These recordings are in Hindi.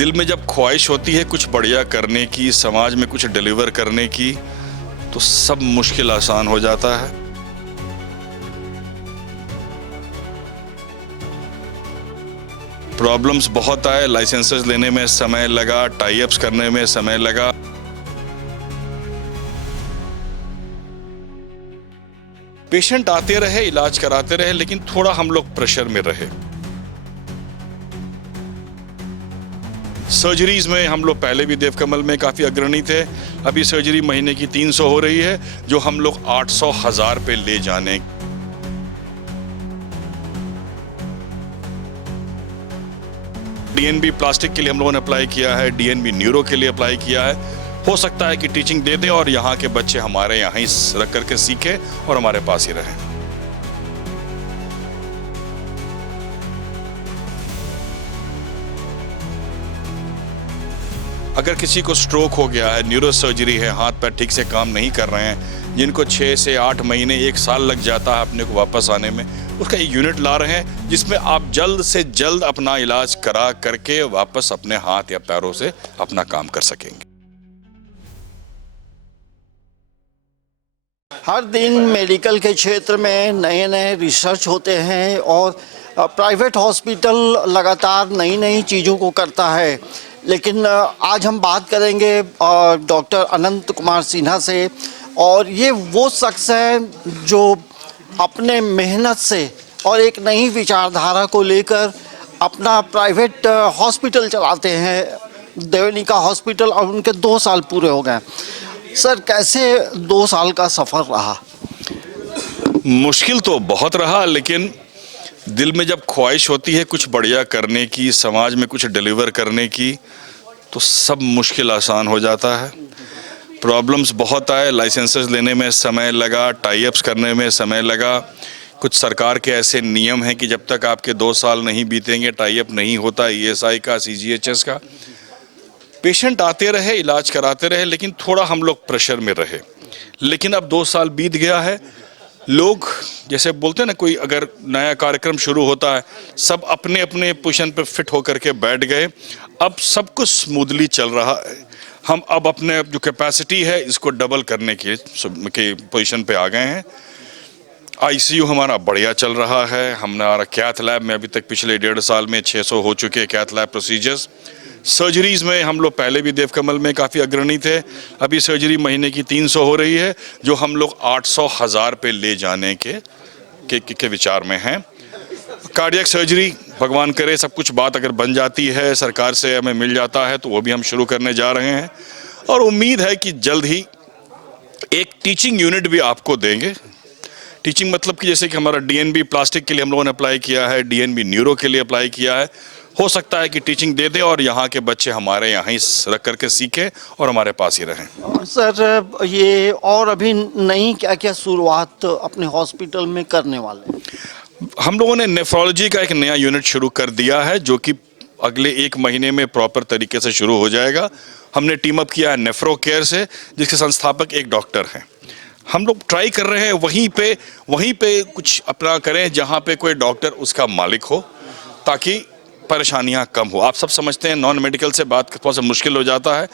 दिल में जब ख्वाहिश होती है कुछ बढ़िया करने की, समाज में कुछ डिलीवर करने की, तो सब मुश्किल आसान हो जाता है। प्रॉब्लम्स बहुत आए, लाइसेंसेस लेने में समय लगा, टाई अप्स करने में समय लगा। पेशेंट आते रहे, इलाज कराते रहे, लेकिन थोड़ा हम लोग प्रेशर में रहे। सर्जरीज में हम लोग पहले भी देवकमल में काफ़ी अग्रणी थे। अभी सर्जरी महीने की 300 हो रही है, जो हम लोग 800 1000 पे ले जाने। डीएनबी प्लास्टिक के लिए हम लोगों ने अप्लाई किया है, डीएनबी न्यूरो के लिए अप्लाई किया है। हो सकता है कि टीचिंग दे दें और यहाँ के बच्चे हमारे यहाँ ही रख करके सीखें और हमारे पास ही रहें। अगर किसी को स्ट्रोक हो गया है, न्यूरो सर्जरी है, हाथ पैर ठीक से काम नहीं कर रहे हैं, जिनको 6 से 8 महीने 1 साल लग जाता है अपने को वापस आने में, उसका एक यूनिट ला रहे हैं जिसमें आप जल्द से जल्द अपना इलाज करा करके वापस अपने हाथ या पैरों से अपना काम कर सकेंगे। हर दिन मेडिकल के क्षेत्र में नए नए रिसर्च होते हैं और प्राइवेट हॉस्पिटल लगातार नई नई चीज़ों को करता है। लेकिन आज हम बात करेंगे डॉक्टर अनंत कुमार सिन्हा से, और ये वो शख्स है जो अपने मेहनत से और एक नई विचारधारा को लेकर अपना प्राइवेट हॉस्पिटल चलाते हैं, देवनिका हॉस्पिटल, और उनके 2 साल पूरे हो गए। सर, कैसे 2 साल का सफ़र रहा? मुश्किल तो बहुत रहा, लेकिन दिल में जब ख्वाहिश होती है कुछ बढ़िया करने की, समाज में कुछ डिलीवर करने की, तो सब मुश्किल आसान हो जाता है। प्रॉब्लम्स बहुत आए, लाइसेंसेस लेने में समय लगा, टाई अप्स करने में समय लगा। कुछ सरकार के ऐसे नियम हैं कि जब तक आपके 2 साल नहीं बीतेंगे, टाई अप नहीं होता ईएसआई का, सीजीएचएस का। पेशेंट आते रहे, इलाज कराते रहे, लेकिन थोड़ा हम लोग प्रेशर में रहे। लेकिन अब 2 साल बीत गया है। लोग जैसे बोलते हैं ना, कोई अगर नया कार्यक्रम शुरू होता है, सब अपने अपने पोजीशन पर फिट होकर के बैठ गए। अब सब कुछ स्मूथली चल रहा है। हम अब अपने जो कैपेसिटी है इसको डबल करने के पोजीशन पे आ गए हैं। आईसीयू हमारा बढ़िया चल रहा है। हमारा कैथ लैब में अभी तक पिछले 1.5 साल में 600 हो चुके हैं कैथ लैब प्रोसीजर्स। सर्जरीज में हम लोग पहले भी देवकमल में काफ़ी अग्रणी थे। अभी सर्जरी महीने की 300 हो रही है, जो हम लोग 800 1000 पे ले जाने के विचार में हैं। कार्डियक सर्जरी, भगवान करे सब कुछ बात अगर बन जाती है, सरकार से हमें मिल जाता है, तो वो भी हम शुरू करने जा रहे हैं। और उम्मीद है कि जल्द ही एक टीचिंग यूनिट भी आपको देंगे। टीचिंग मतलब कि जैसे कि हमारा डीएनबी प्लास्टिक के लिए हम लोगों ने अप्लाई किया है, डीएनबी न्यूरो के लिए अप्लाई किया है। हो सकता है कि टीचिंग दे दें और यहाँ के बच्चे हमारे यहाँ ही रख करके सीखें और हमारे पास ही रहें। सर, ये और अभी नई क्या क्या शुरुआत अपने हॉस्पिटल में करने वाले हैं? हम लोगों ने नेफ्रोलॉजी का एक नया यूनिट शुरू कर दिया है, जो कि अगले 1 महीने में प्रॉपर तरीके से शुरू हो जाएगा। हमने टीम अप किया है नेफ्रो केयर से, जिसके संस्थापक एक डॉक्टर हैं। हम लोग ट्राई कर रहे हैं वहीं पे कुछ अपना करें जहाँ पे कोई डॉक्टर उसका मालिक हो, ताकि परेशानियां कम हो। आप सब समझते हैं नॉन मेडिकल से बात थोड़ा सा मुश्किल हो जाता है।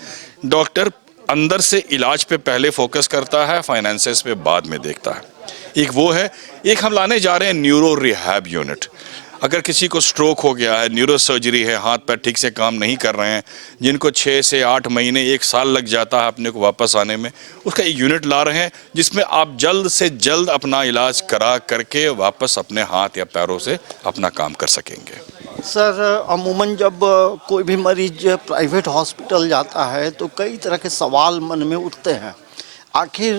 डॉक्टर अंदर से इलाज पे पहले फोकस करता है, फाइनेंसेस पे बाद में देखता है। एक वो है। एक हम लाने जा रहे हैं न्यूरो रिहैब यूनिट। अगर किसी को स्ट्रोक हो गया है, न्यूरो सर्जरी है, हाथ पैर ठीक से काम नहीं कर रहे हैं, जिनको 6 से 8 महीने 1 साल लग जाता है अपने को वापस आने में, उसका एक यूनिट ला रहे हैं जिसमें आप जल्द से जल्द अपना इलाज करा करके वापस अपने हाथ या पैरों से अपना काम कर सकेंगे। सर, अमूमन जब कोई भी मरीज प्राइवेट हॉस्पिटल जाता है तो कई तरह के सवाल मन में उठते हैं। आखिर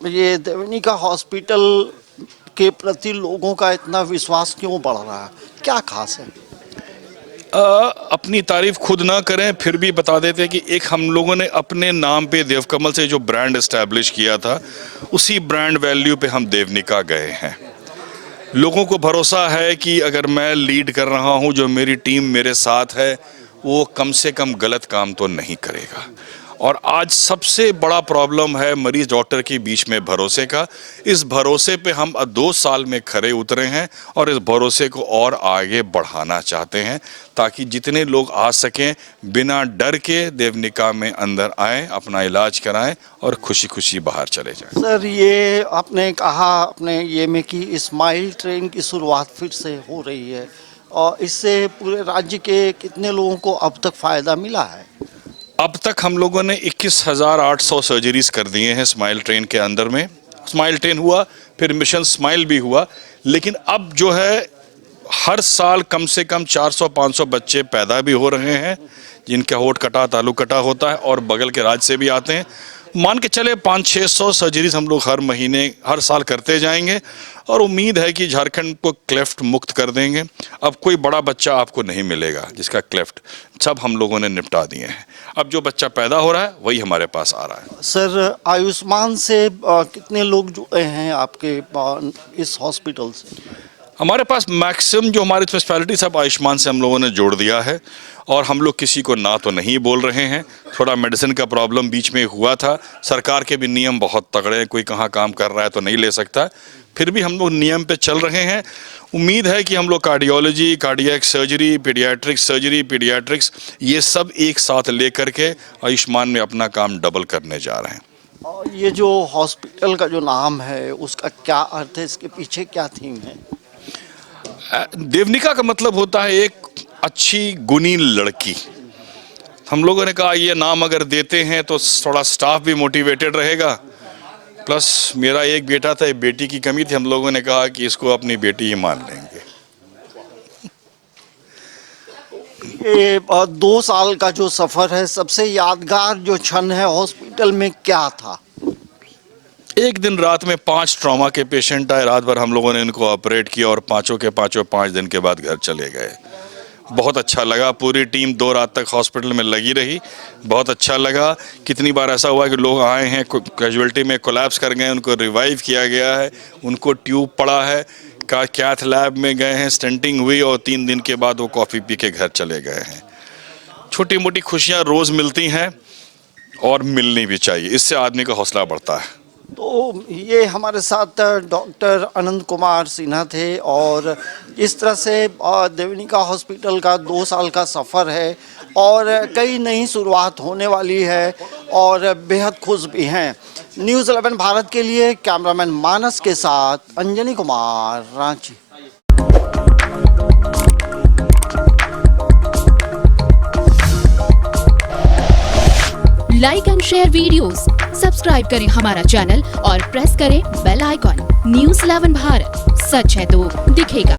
ये देवनिका हॉस्पिटल के प्रति लोगों का इतना विश्वास क्यों बढ़ रहा है? क्या खास है? अपनी तारीफ खुद ना करें, फिर भी बता देते हैं कि एक हम लोगों ने अपने नाम पे देवकमल से जो ब्रांड एस्टैब्लिश किया था, उसी ब्रांड वैल्यू पे हम देवनिका गए हैं। लोगों को भरोसा है कि अगर मैं लीड कर रहा हूं, जो मेरी टीम मेरे साथ है, वो कम से कम गलत काम तो नहीं करेगा। और आज सबसे बड़ा प्रॉब्लम है मरीज डॉक्टर के बीच में भरोसे का। इस भरोसे पे हम 2 साल में खरे उतरे हैं और इस भरोसे को और आगे बढ़ाना चाहते हैं ताकि जितने लोग आ सकें बिना डर के देवनिका में अंदर आएं, अपना इलाज कराएं और खुशी खुशी बाहर चले जाएं। सर, ये आपने कहा अपने ये में कि स्माइल ट्रेन की शुरुआत फिर से हो रही है और इससे पूरे राज्य के कितने लोगों को अब तक फ़ायदा मिला है? अब तक हम लोगों ने 21,800 सर्जरीज कर दिए हैं स्माइल ट्रेन के अंदर में। स्माइल ट्रेन हुआ, फिर मिशन स्माइल भी हुआ, लेकिन अब जो है हर साल कम से कम 400-500 बच्चे पैदा भी हो रहे हैं जिनका होठ कटा तालु कटा होता है और बगल के राज्य से भी आते हैं। मान के चले 500-600 सर्जरीज हम लोग हर महीने हर साल करते जाएंगे और उम्मीद है कि झारखंड को क्लेफ्ट मुक्त कर देंगे। अब कोई बड़ा बच्चा आपको नहीं मिलेगा जिसका क्लेफ्ट, सब हम लोगों ने निपटा दिए हैं। अब जो बच्चा पैदा हो रहा है वही हमारे पास आ रहा है। सर, आयुष्मान से कितने लोग जुड़े हैं आपके इस हॉस्पिटल से? हमारे पास मैक्सिमम जो हमारी स्पेशलिटी सब आयुष्मान से हम लोगों ने जोड़ दिया है और हम लोग किसी को ना तो नहीं बोल रहे हैं। थोड़ा मेडिसिन का प्रॉब्लम बीच में हुआ था, सरकार के भी नियम बहुत तगड़े हैं, कोई कहाँ काम कर रहा है तो नहीं ले सकता, फिर भी हम लोग नियम पे चल रहे हैं। उम्मीद है कि हम लोग कार्डियोलॉजी, कार्डियक सर्जरी, पीडियाट्रिक्स ये सब एक साथ लेकर के आयुष्मान में अपना काम डबल करने जा रहे हैं। और ये जो हॉस्पिटल का जो नाम है उसका क्या अर्थ है, इसके पीछे क्या थीम है? देवनिका का मतलब होता है एक अच्छी गुणी लड़की। हम लोगों ने कहा ये नाम अगर देते हैं तो थोड़ा स्टाफ भी मोटिवेटेड रहेगा, प्लस मेरा एक बेटा था, एक बेटी की कमी थी, हम लोगों ने कहा कि इसको अपनी बेटी ही मान लेंगे। ये 2 साल का जो सफ़र है, सबसे यादगार जो क्षण है हॉस्पिटल में क्या था? एक दिन रात में 5 ट्रॉमा के पेशेंट आए, रात भर हम लोगों ने इनको ऑपरेट किया और पांचों के पांचों 5 दिन के बाद घर चले गए। बहुत अच्छा लगा, पूरी टीम 2 रात तक हॉस्पिटल में लगी रही, बहुत अच्छा लगा। कितनी बार ऐसा हुआ कि लोग आए हैं कैजुअल्टी में कोलैप्स कर गए, उनको रिवाइव किया गया है, उनको ट्यूब पड़ा है, कैथ लैब में गए हैं, स्टेंटिंग हुई और 3 दिन के बाद वो कॉफ़ी पी के घर चले गए हैं। छोटी मोटी खुशियाँ रोज़ मिलती हैं और मिलनी भी चाहिए, इससे आदमी का हौसला बढ़ता है। तो ये हमारे साथ डॉक्टर अनंत कुमार सिन्हा थे और इस तरह से देवनिका हॉस्पिटल का 2 साल का सफ़र है और कई नई शुरुआत होने वाली है और बेहद खुश भी हैं। न्यूज़ 11 भारत के लिए कैमरामैन मानस के साथ Anjani Kumar, Ranchi. Like and share videos, subscribe करें हमारा चैनल और प्रेस करें बेल आइकॉन। न्यूज़ 11 भारत, सच है तो दिखेगा।